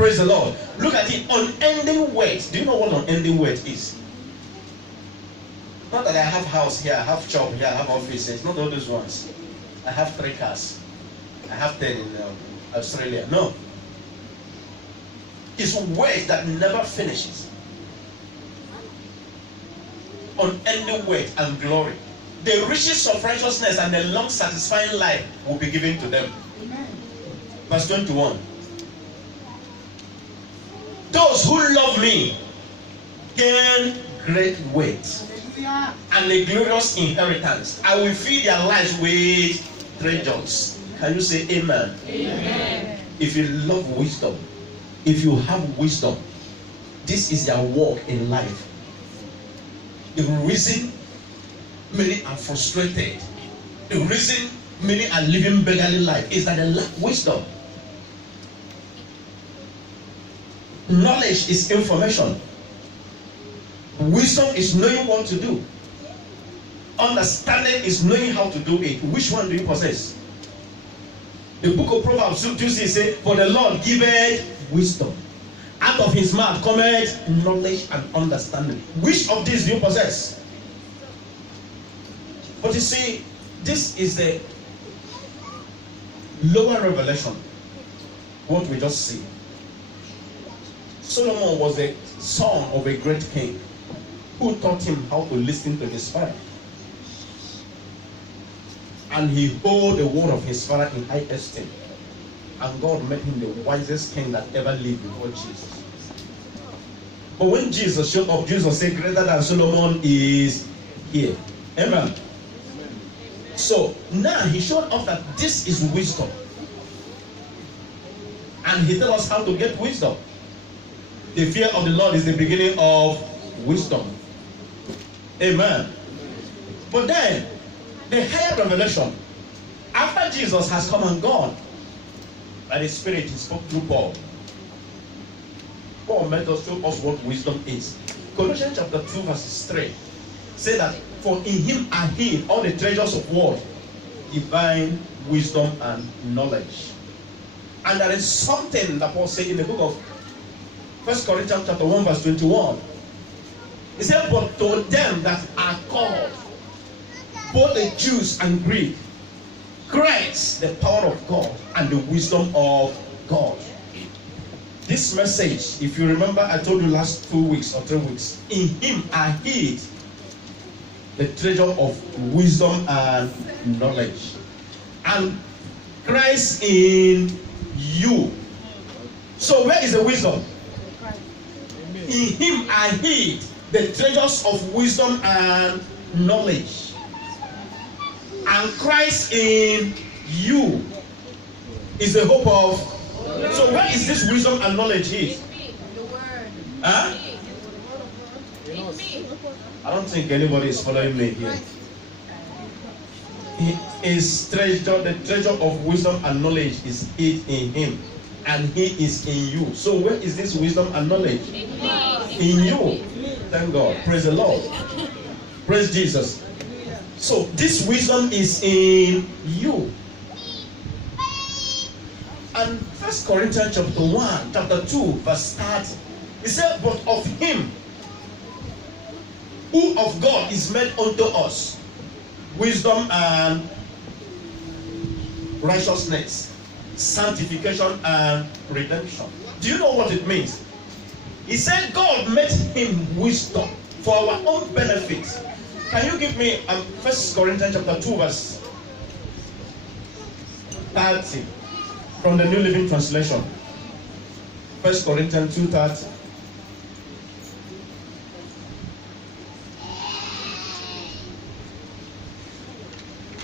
Praise the Lord. Look at it. Unending wealth. Do you know what unending wealth is? Not that I have house here, I have job here, I have offices. Not all those ones. I have 3 cars. I have 10 in Australia. No. It's wealth that never finishes. Unending wealth and glory. The riches of righteousness and the long satisfying life will be given to them. Amen. Verse 21. Those who love me gain great wealth and a glorious inheritance. I will feed their lives with treasures. Can you say amen? Amen. If you love wisdom, if you have wisdom, this is their walk in life. The reason many are frustrated, the reason many are living beggarly life is that they lack wisdom. Knowledge is information. Wisdom is knowing what to do. Understanding is knowing how to do it. Which one do you possess? The book of Proverbs 2 says, for the Lord giveth wisdom. Out of his mouth cometh knowledge and understanding. Which of these do you possess? But you see, this is the lower revelation. What we just see. Solomon was a son of a great king who taught him how to listen to his father. And he held the word of his father in high esteem. And God made him the wisest king that ever lived before Jesus. But when Jesus showed up, Jesus said, greater than Solomon is here. Amen. So now he showed up that this is wisdom. And he tells us how to get wisdom. The fear of the Lord is the beginning of wisdom. Amen. But then, the higher revelation, after Jesus has come and gone, by the Spirit, he spoke through Paul. Paul made us show us what wisdom is. Colossians chapter 2 verses 3 say that, for in him are hid all the treasures of what? Divine wisdom and knowledge. And there is something that Paul said in the book of 1 Corinthians chapter 1 verse 21. He said, but to them that are called, both the Jews and Greek, Christ, the power of God and the wisdom of God. This message, if you remember, I told you last 2 weeks or 3 weeks, in him are hid the treasure of wisdom and knowledge. And Christ in you. So where is the wisdom? In him are hid the treasures of wisdom and knowledge. And Christ in you is the hope of. So where is this wisdom and knowledge hid? Huh? I don't think anybody is following me here. He is treasure, the treasure of wisdom and knowledge is hid in him. And he is in you. So where is this wisdom and knowledge? In you. Thank God. Praise the Lord. Praise Jesus. So this wisdom is in you. And 1 Corinthians chapter 2 verse 30. He said, but of him who of God is made unto us wisdom and righteousness, sanctification and redemption. Do you know what it means? He said God made him wisdom for our own benefit. Can you give me 1 Corinthians chapter 2 verse 30 from the New Living Translation? 1 Corinthians 2:30.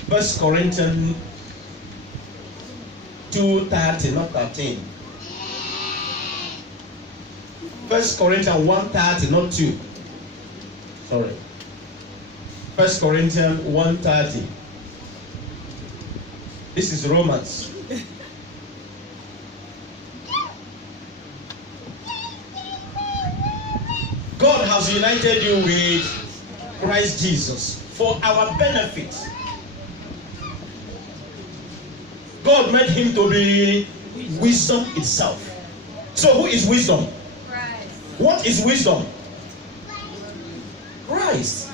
First Corinthians 2:30, not 13. 1 Corinthians 1:30, not 2. Sorry. 1 Corinthians 1:30. This is Romans. God has united you with Christ Jesus for our benefit. God made him to be wisdom itself. So who is wisdom? Christ. What is wisdom? Christ.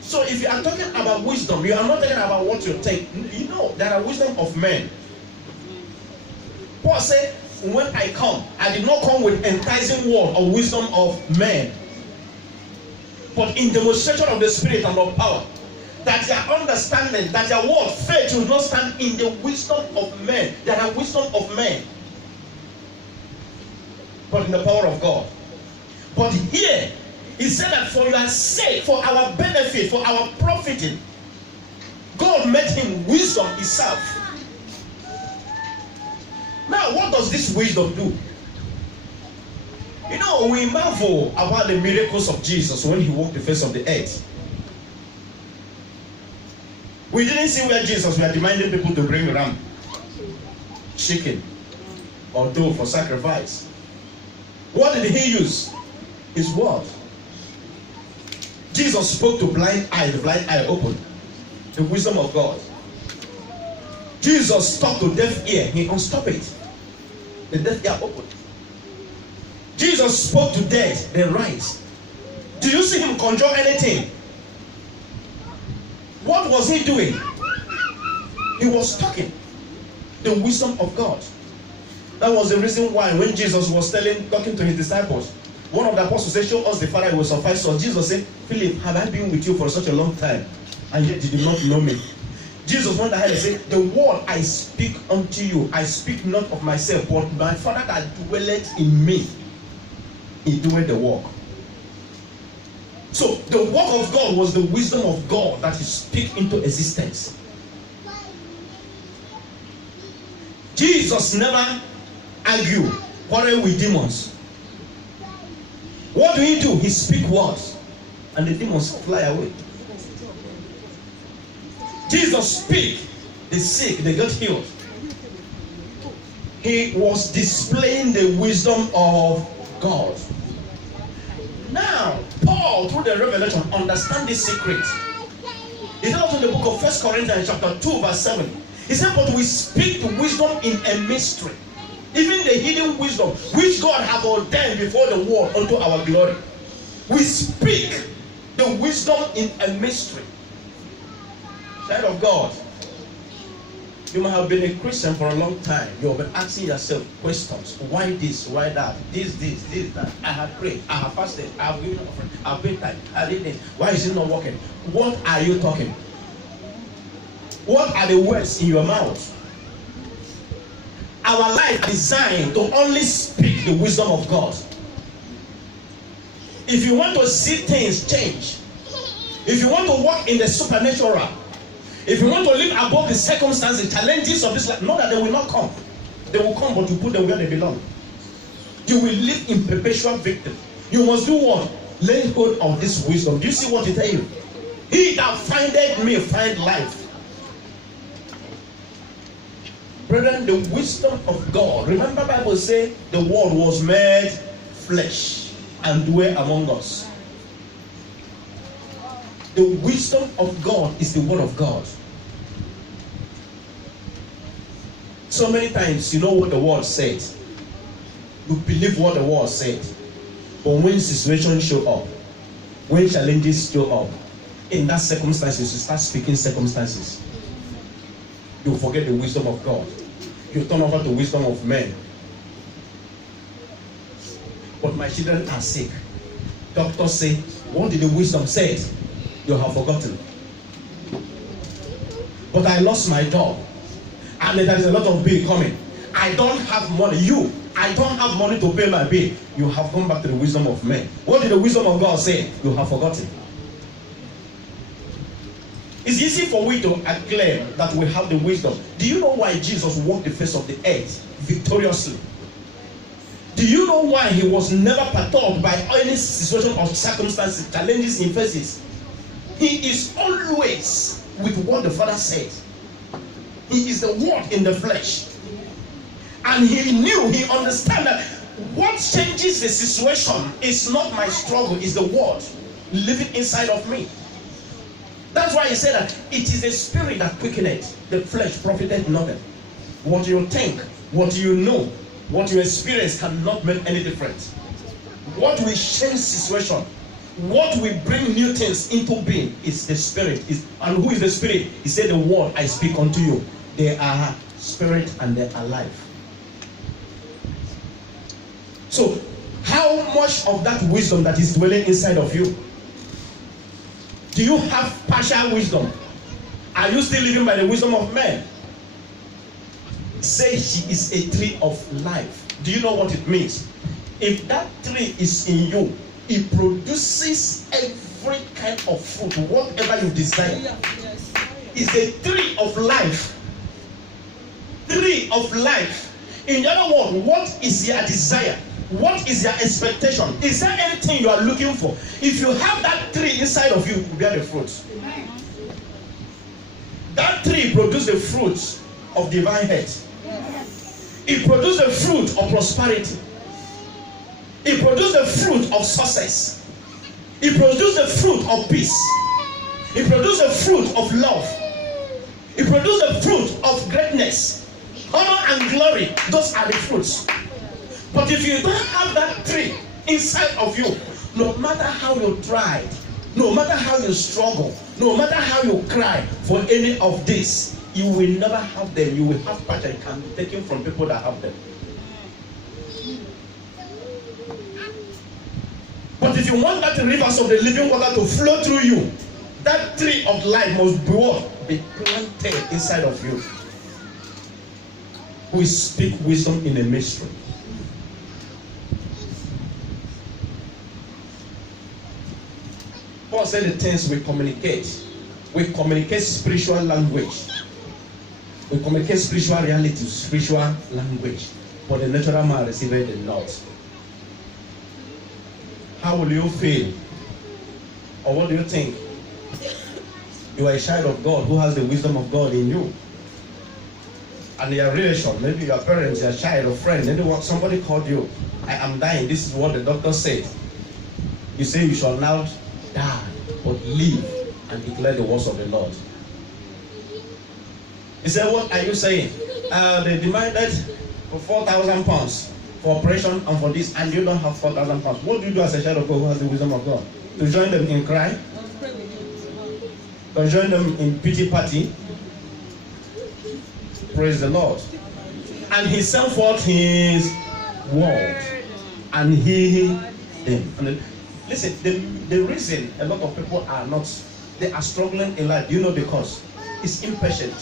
So if you are talking about wisdom, you are not talking about what you think. You know, there are wisdom of men. Paul said, when I come, I did not come with enticing word or wisdom of men, but in demonstration of the Spirit and of power. That their understanding, that their word, faith will not stand in the wisdom of men. There are wisdom of men, but in the power of God. But here, he said that for your sake, for our benefit, for our profiting, God made him wisdom itself. Now, what does this wisdom do? You know, we marvel about the miracles of Jesus when he walked the face of the earth. We didn't see where Jesus were demanding people to bring ram, chicken, or dough for sacrifice. What did he use? His word. Jesus spoke to blind eye, the blind eye opened. The wisdom of God. Jesus stopped to deaf ear, he unstopped it. The deaf ear opened. Jesus spoke to dead, they rise. Do you see him conjure anything? What was he doing? He was talking. The wisdom of God. That was the reason why when Jesus was talking to his disciples, one of the apostles said, show us the Father, it will suffice us. Jesus said, Philip, have I been with you for such a long time, and yet you did not know me? Jesus went ahead and said, the word I speak unto you, I speak not of myself, but my Father that dwelleth in me, he doeth the work. So the work of God was the wisdom of God that he speak into existence. Jesus never argue, quarrel with demons. What do he do? He speak words, and the demons fly away. Jesus speak, the sick, they got healed. He was displaying the wisdom of God. Now, Paul, through the revelation, understand this secret. He tells in the book of 1 Corinthians chapter 2, verse 7. He said, but we speak the wisdom in a mystery, even the hidden wisdom, which God have ordained before the world unto our glory. We speak the wisdom in a mystery. Child of God, you might have been a Christian for a long time. You have been asking yourself questions. Why this? Why that? This, that. I have prayed. I have fasted. I have given offering. I have paid time. I did this. Why is it not working? What are you talking? What are the words in your mouth? Our life is designed to only speak the wisdom of God. If you want to see things change, if you want to walk in the supernatural, if you want to live above the circumstances, challenges of this life, not that they will not come. They will come, but you put them where they belong. You will live in perpetual victory. You must do what? Lay hold of this wisdom. Do you see what he tell you? He that findeth me find life. Brethren, the wisdom of God. Remember, the Bible says the word was made flesh and dwell among us. The wisdom of God is the word of God. So many times you know what the word said. You believe what the word said. But when situations show up, when challenges show up, in that circumstances, you start speaking circumstances. You forget the wisdom of God. You turn over to wisdom of men. But my children are sick. Doctors say, what did the wisdom say? You have forgotten. But I lost my job, and there is a lot of bill coming. I don't have money. I don't have money to pay my bill. You have come back to the wisdom of men. What did the wisdom of God say? You have forgotten. It's easy for we to acclaim that we have the wisdom. Do you know why Jesus walked the face of the earth victoriously? Do you know why he was never perturbed by any situation or circumstances, challenges he faces? He is always with what the Father said. He is the word in the flesh. And he understood that what changes the situation is not my struggle, is the word living inside of me. That's why he said that it is the spirit that quickeneth, the flesh profiteth nothing. What you think, what you know, What you experience cannot make any difference. What will change situation, what will bring new things into being is the Spirit. And who is the Spirit? He said, the word I speak unto you, they are spirit and they are life. So, how much of that wisdom that is dwelling inside of you? Do you have partial wisdom? Are you still living by the wisdom of men? Say she is a tree of life. Do you know what it means? If that tree is in you, it produces every kind of fruit, whatever you desire. It's a tree of life. Tree of life. In other words, what is your desire? What is your expectation? Is there anything you are looking for? If you have that tree inside of you, you bear the fruits. That tree produces the fruits of divine health. It produces the fruit of prosperity. It produces the fruit of success. It produces the fruit of peace. It produces the fruit of love. It produces the fruit of greatness. Honor and glory, those are the fruits. But if you don't have that tree inside of you, no matter how you tried, no matter how you struggle, no matter how you cry for any of this, you will never have them. You will have part and can be taken from people that have them. But if you want that rivers of the living water to flow through you, that tree of life must be what? Be planted inside of you. We speak wisdom in a mystery. Paul said the things we communicate spiritual language. We communicate spiritual reality, spiritual language. But the natural man receives it not. How will you feel? Or what do you think? You are a child of God who has the wisdom of God in you. And your relation, maybe your parents, your child or friend, somebody called you, I am dying, this is what the doctor said. You say you shall now die, but live and declare the words of the Lord. He said, what are you saying? They demanded for 4,000 pounds for operation and for this, and you don't have 4,000 pounds. What do you do as a child of God who has the wisdom of God? To join them in cry? To join them in pity party? Praise the Lord. And he sent forth his word and healed them. And listen, the reason a lot of people are not, they are struggling in life, do you know the cause? It's impatient.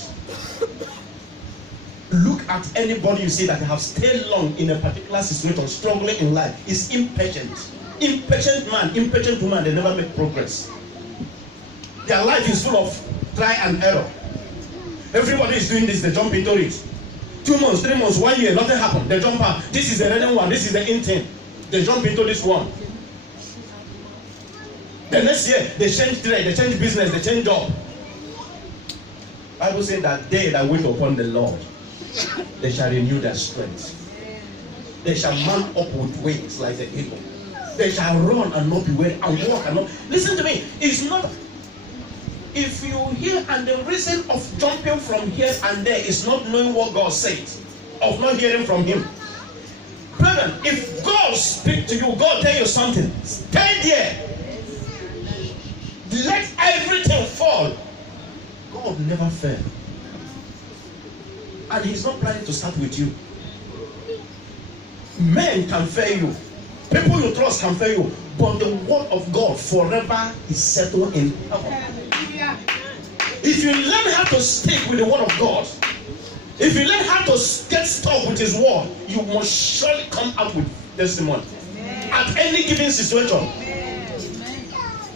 Look at anybody you see that have stayed long in a particular situation, struggling in life, is impatient. Impatient man, impatient woman, they never make progress. Their life is full of try and error. Everybody is doing this, they jump into it. 2 months, 3 months, 1 year, nothing happened. They jump out. This is the running one, this is the intern. They jump into this one. The next year, they change trade, they change business, they change job. Bible says that they that wait upon the Lord, they shall renew their strength. They shall mount up with wings like the eagle. They shall run and not be weary, and walk and not. Listen to me. It's not. If you hear, and the reason of jumping from here and there is not knowing what God says, of not hearing from Him. Brethren, if God speaks to you, God tell you something, stay there. Let everything fall. God never fails. And He's not planning to start with you. Men can fail you. People you trust can fail you. But the word of God forever is settled in heaven. If you learn how to stick with the word of God, if you learn how to get stuck with His word, you must surely come out with testimony. At any given situation.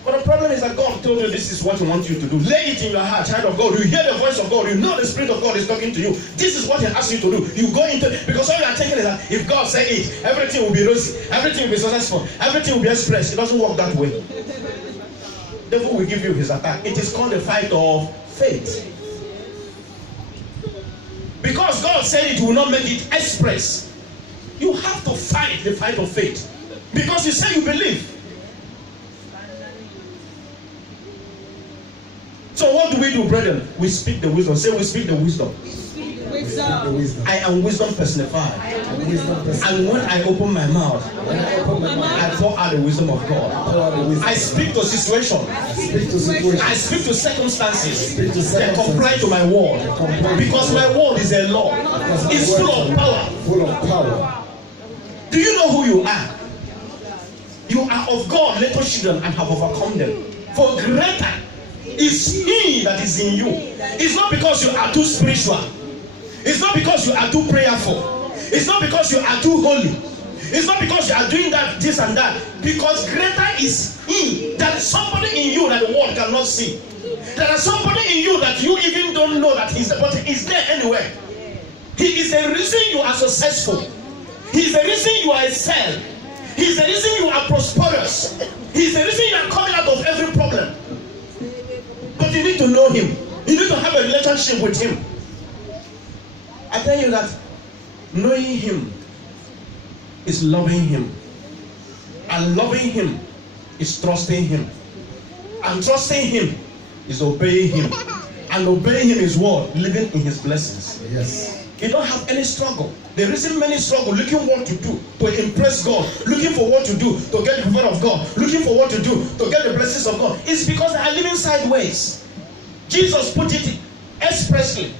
But the problem is that God told you this is what He wants you to do. Lay it in your heart, child of God. You hear the voice of God. You know the Spirit of God is talking to you. This is what He asks you to do. You go into it. Because all you are thinking is that if God say it, everything will be rosy. Everything will be successful. Everything will be expressed. It doesn't work that way. The devil will give you his attack. It is called the fight of faith. Because God said it will not make it express. You have to fight the fight of faith. Because you say you believe. So what do we do, brethren? We speak the wisdom. Say we speak the wisdom. I am wisdom personified. And when I open my mouth, I pour out the wisdom of God. I speak to situations. I speak to circumstances that comply to my word. Because my word is a law. It's full of power. Do you know who you are? You are of God, little children, and have overcome them. For greater is He that is in you. It's not because you are too spiritual. It's not because you are too prayerful. It's not because you are too holy. It's not because you are doing that, this and that. Because greater is He. There is somebody in you that the world cannot see. There is somebody in you that you even don't know that He's there, but He's there anyway. He is the reason you are successful. He is the reason you are excelled. He is the reason you are prosperous. He is the reason you are coming out of every problem. But you need to know Him. You need to have a relationship with Him. I tell you that knowing Him is loving Him. And loving Him is trusting Him. And trusting Him is obeying Him. And obeying Him is what? Living in His blessings. Yes. You don't have any struggle. The reason many struggle looking what to do to impress God, looking for what to do to get the favor of God, looking for what to do to get the blessings of God, is because they are living sideways. Jesus put it expressly.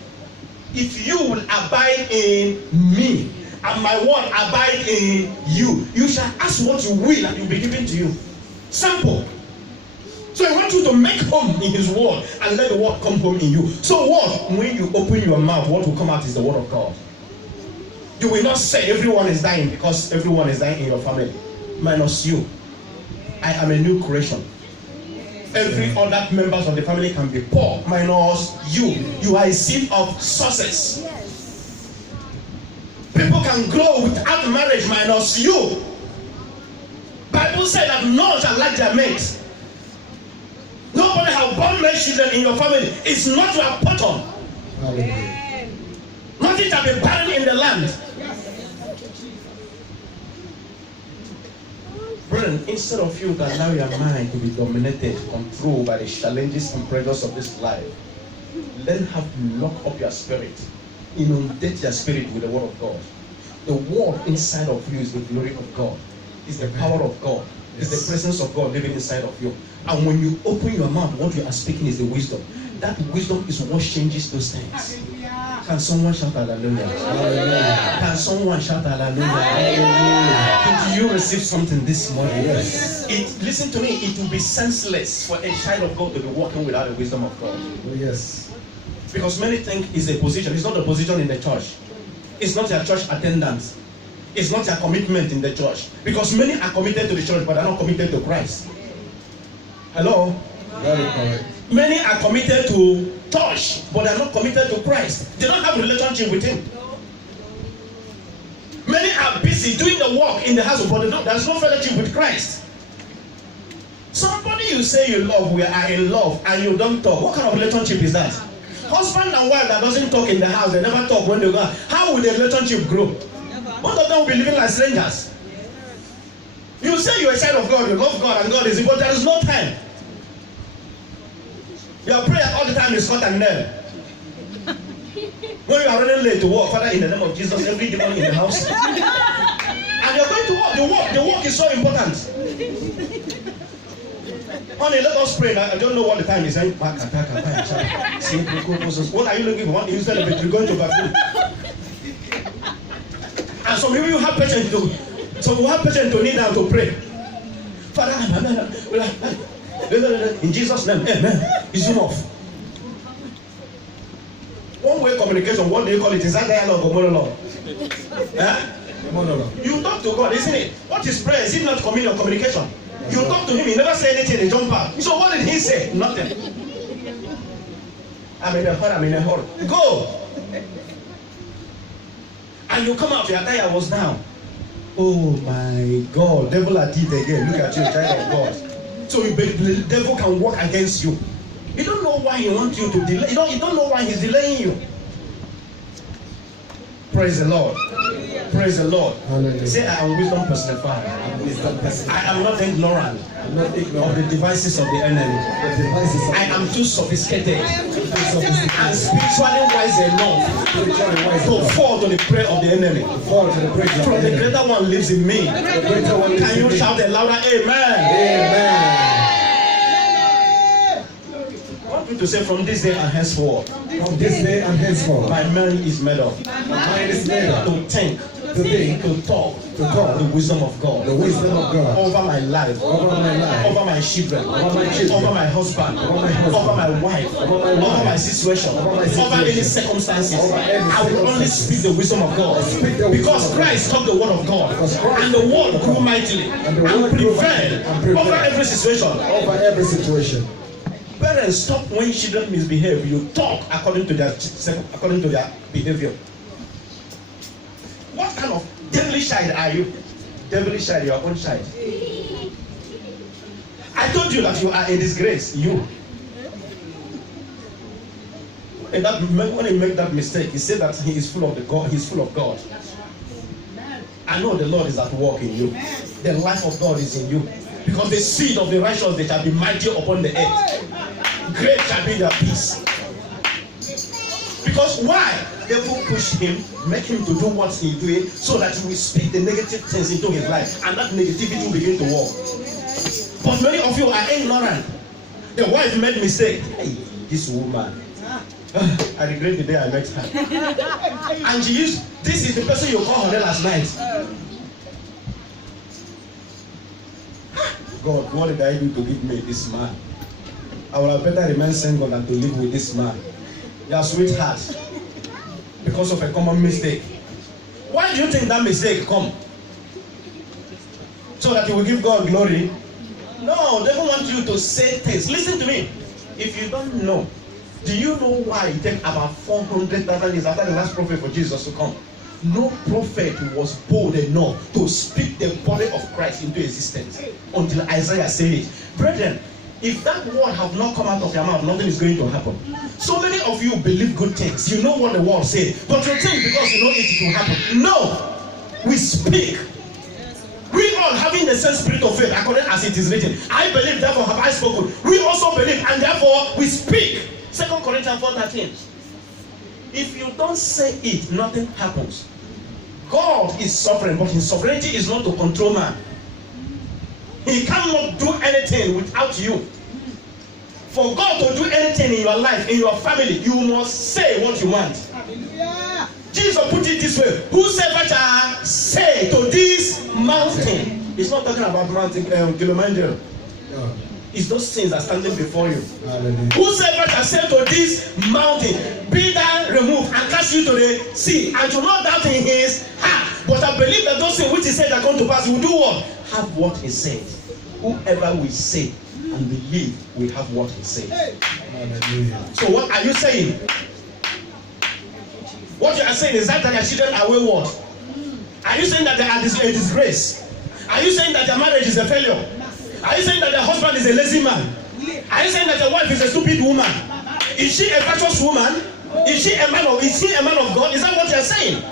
If you will abide in me and my word abide in you, you shall ask what you will and it will be given to you. Simple. So I want you to make home in His word and let the word come home in you. So what? When you open your mouth, what will come out is the word of God. You will not say everyone is dying because everyone is dying in your family. Minus you. I am a new creation. Every other members of the family can be poor. Minus you. You are a seed of success. People can grow without marriage. Minus you. Bible said that none shall like their mate. Nobody have born male children in your family. It's not your portion. Nothing shall be barren in the land. Brethren, instead of you to allow your mind to be dominated, controlled by the challenges and pressures of this life, learn how to lock up your spirit, inundate your spirit with the word of God. The word inside of you is the glory of God, is the power of God, is the presence of God living inside of you. And when you open your mouth, what you are speaking is the wisdom. That wisdom is what changes those things. Can someone shout hallelujah? Hallelujah. Can someone shout hallelujah? Hallelujah. Did you receive something this morning? Yes. Listen to me, it will be senseless for a child of God to be walking without the wisdom of God. Oh, yes. Because many think it's a position. It's not a position in the church. It's not your church attendance. It's not your commitment in the church. Because many are committed to the church, but are not committed to Christ. Hello? Very correct. Many are committed to church, but are not committed to Christ. They don't have a relationship with Him. Many are busy doing the work in the house, but there's no fellowship with Christ. Somebody you say you love, we are in love, and you don't talk. What kind of relationship is that? Husband and wife that doesn't talk in the house, they never talk when they go out. How will the relationship grow? Both of them will be living like strangers. You say you're a child of God, you love God, and God is it, but there is no time. Your prayer all the time is hot and nail. When you are running late to work, Father, in the name of Jesus, every demon in the house. And you're going to work. The work is so important. Honey, let us pray. I don't know what the time is. What are you looking for? Instead of it, you're going to bathroom. And some people you have patience to. So we have patience to kneel down to pray. Father, in Jesus' name, amen. It's enough. One-way communication, what do you call it? Is that dialogue or monologue? Monologue. You talk to God, isn't it? What is prayer? Is it not communication? You talk to Him, He never say anything, He jump out. So what did He say? Nothing. I'm in a hurry. Go. And you come out, your tire was down. Oh my God, devil at it again. Look at you, child of God. So the devil can work against you. You don't know why he wants you to delay. You don't know why he's delaying you. Praise the Lord. Praise the Lord. Hallelujah. Say, I am wisdom personified. I am not ignorant of the devices of the enemy. I am too sophisticated and spiritually wise enough to fall to the prey of the enemy. From the greater one lives in me. Can you shout a louder amen? Amen. I want you to say, from this day and henceforth. From this day and henceforth. My mind is made up. My mind is made up. To think. To talk. The wisdom of God. The wisdom of God. Over my life. Over my life. Over my children. Over my children. Over my husband. Over my husband. Over my wife. Over my wife. Over my situation. Over my situation. Over any circumstances. Over any I will only speak the wisdom of God. Because Christ taught the word of God. And the word grew mightily. And prevailed over every situation. Over every situation. Parents, stop when children misbehave. You talk according to their behavior. What kind of devilish child are you? Devilish child, your own child. I told you that you are a disgrace. You. When he made that mistake, he said that he is full of God. He's full of God. I know the Lord is at work in you. The life of God is in you. Because the seed of the righteous, they shall be mighty upon the earth. Great shall be their peace. Because why? They will push him, make him to do what he's doing, so that he will speak the negative things into his life, and that negativity will begin to walk. But many of you are ignorant. The wife made mistake. Hey, this woman. I regret the day I met her. And she used, this is the person you called her last night. God, what did I do to give me this man? I would have better remain single than to live with this man. Your sweetheart. Because of a common mistake. Why do you think that mistake come? So that you will give God glory? No, they don't want you to say things. Listen to me. If you don't know, do you know why it took about 400,000 years after the last prophet for Jesus to come? No prophet was bold enough to speak the body of Christ into existence until Isaiah said it. Brethren, if that word have not come out of your mouth, nothing is going to happen. So many of you believe good things. You know what the word says, but you think because you know it will happen. No, we speak. We all having the same spirit of faith, according as it is written. I believe, therefore have I spoken. We also believe, and therefore we speak. 2 Corinthians 4:13. If you don't say it, nothing happens. God is sovereign, but his sovereignty is not to control man. He cannot do anything without you. For God to do anything in your life, in your family, you must say what you want. Hallelujah. Jesus put it this way: whosoever shall say to this mountain. It's not talking about mountain Kilimanjaro. It's those things that are standing before you. Hallelujah. Whosoever shall say to this mountain, be thou removed and cast you to the sea, and do not doubt in his heart, but I believe that those things which he said are going to pass. He will do what? Have what he said. Whoever will say and believe will have what he said. Hallelujah. So what are you saying? What you are saying is that your children are wayward. Are you saying that they are a disgrace? Are you saying that their marriage is a failure? Are you saying that their husband is a lazy man? Are you saying that your wife is a stupid woman? Is she a virtuous woman? Is he a man of God? Is that what you are saying?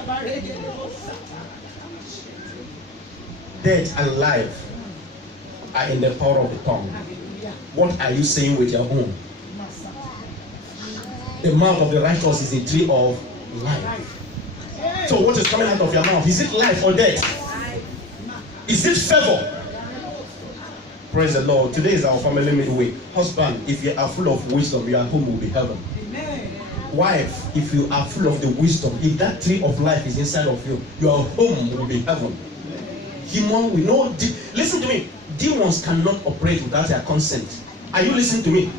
Death and life are in the power of the tongue. What are you saying with your own? The mouth of the righteous is a tree of life. So what is coming out of your mouth? Is it life or death? Is it favor? Praise the Lord. Today is our family midweek. Husband, if you are full of wisdom, your home will be heaven. Amen. Wife, if you are full of the wisdom, if that tree of life is inside of you, your home will be heaven. Demon, we know. Listen to me. Demons cannot operate without their consent. Are you listening to me?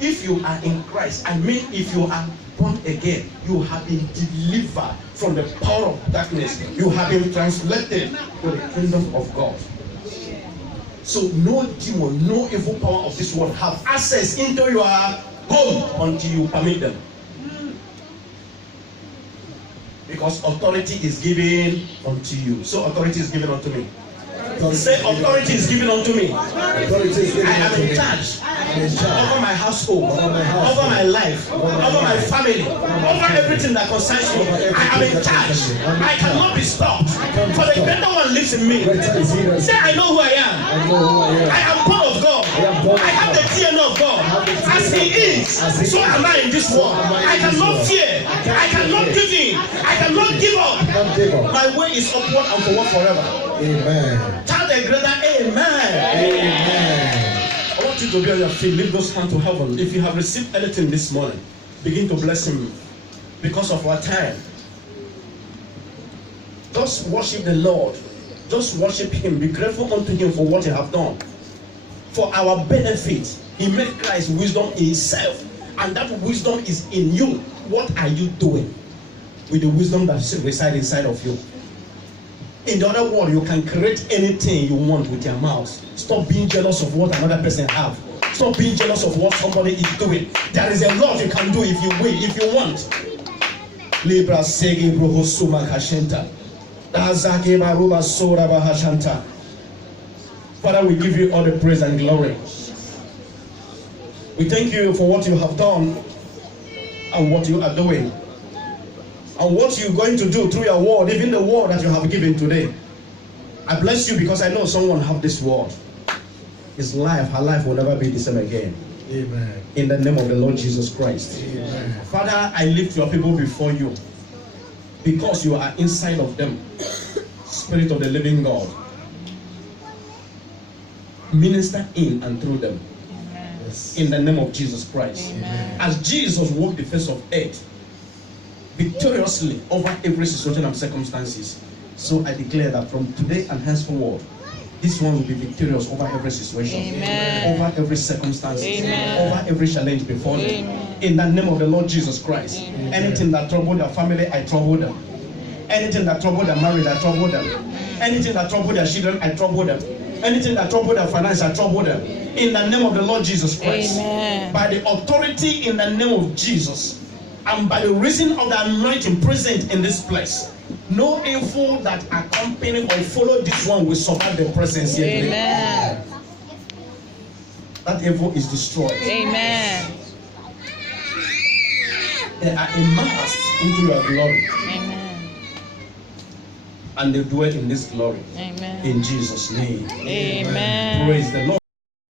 If you are in Christ, I mean, if you are born again, you have been delivered from the power of darkness. You have been translated to the kingdom of God. So no demon, no evil power of this world have access into your home until you permit them. Because authority is given unto you. So authority is given unto me. Say authority is given unto me. I am in charge over my household, Over my household. over my life, Over my over my life. family, Over my over family. everything that concerns me. Over I am everything in that charge. concerns me. I'm in I cannot charge. be stopped. can't be For the stopped. greater one lives in me. Greater is he that is Say, I know who I am. I know who I am. I am born of God. I am born of I have God. the DNA of God. I have the As DNA He of God. is, As He so is. am I in this So world. am I in I this cannot world. fear. I cannot give in. I cannot give up. Don't give up. My way is upward and forward forever. Amen. Tell the greater amen. Amen. I want you to be on your feet. Lift those hands to heaven. If you have received anything this morning, begin to bless Him because of our time. Just worship the Lord. Just worship Him. Be grateful unto Him for what He have done. For our benefit, He made Christ wisdom in Himself, and that wisdom is in you. What are you doing with the wisdom that resides inside of you? In the other word, you can create anything you want with your mouth. Stop being jealous of what another person have. Stop being jealous of what somebody is doing. There is a lot you can do if you will, if you want. Libra segi brohosuma kashenta. Dazake baruba sora bahashanta. Father, we give you all the praise and glory. We thank you for what you have done and what you are doing. And what you're going to do through your word, even the word that you have given today. I bless you because I know someone have this word. His life, her life will never be the same again. Amen. In the name of the Lord Jesus Christ. Amen. Father, I lift your people before you because you are inside of them. Spirit of the living God. Minister in and through them. Yes. In the name of Jesus Christ. Amen. As Jesus walked the face of earth victoriously over every situation and circumstances, so I declare that from today and henceforward, this one will be victorious over every situation, Amen. over every circumstance, Amen. over every challenge before them. Amen. In the name of the Lord Jesus Christ. Amen. Anything that troubled their family, I trouble them. Anything that troubled their marriage, I trouble them. Anything that troubled their children, I trouble them. Anything that troubled their finance, I trouble them. In the name of the Lord Jesus Christ. Amen. By the authority in the name of Jesus, and by the reason of the anointing present in this place, no evil that accompany or follow this one will survive the presence here today. Amen. That evil is destroyed. Amen. They are immersed into your glory, Amen. and they dwell in this glory. Amen. In Jesus' name. Amen. Praise the Lord.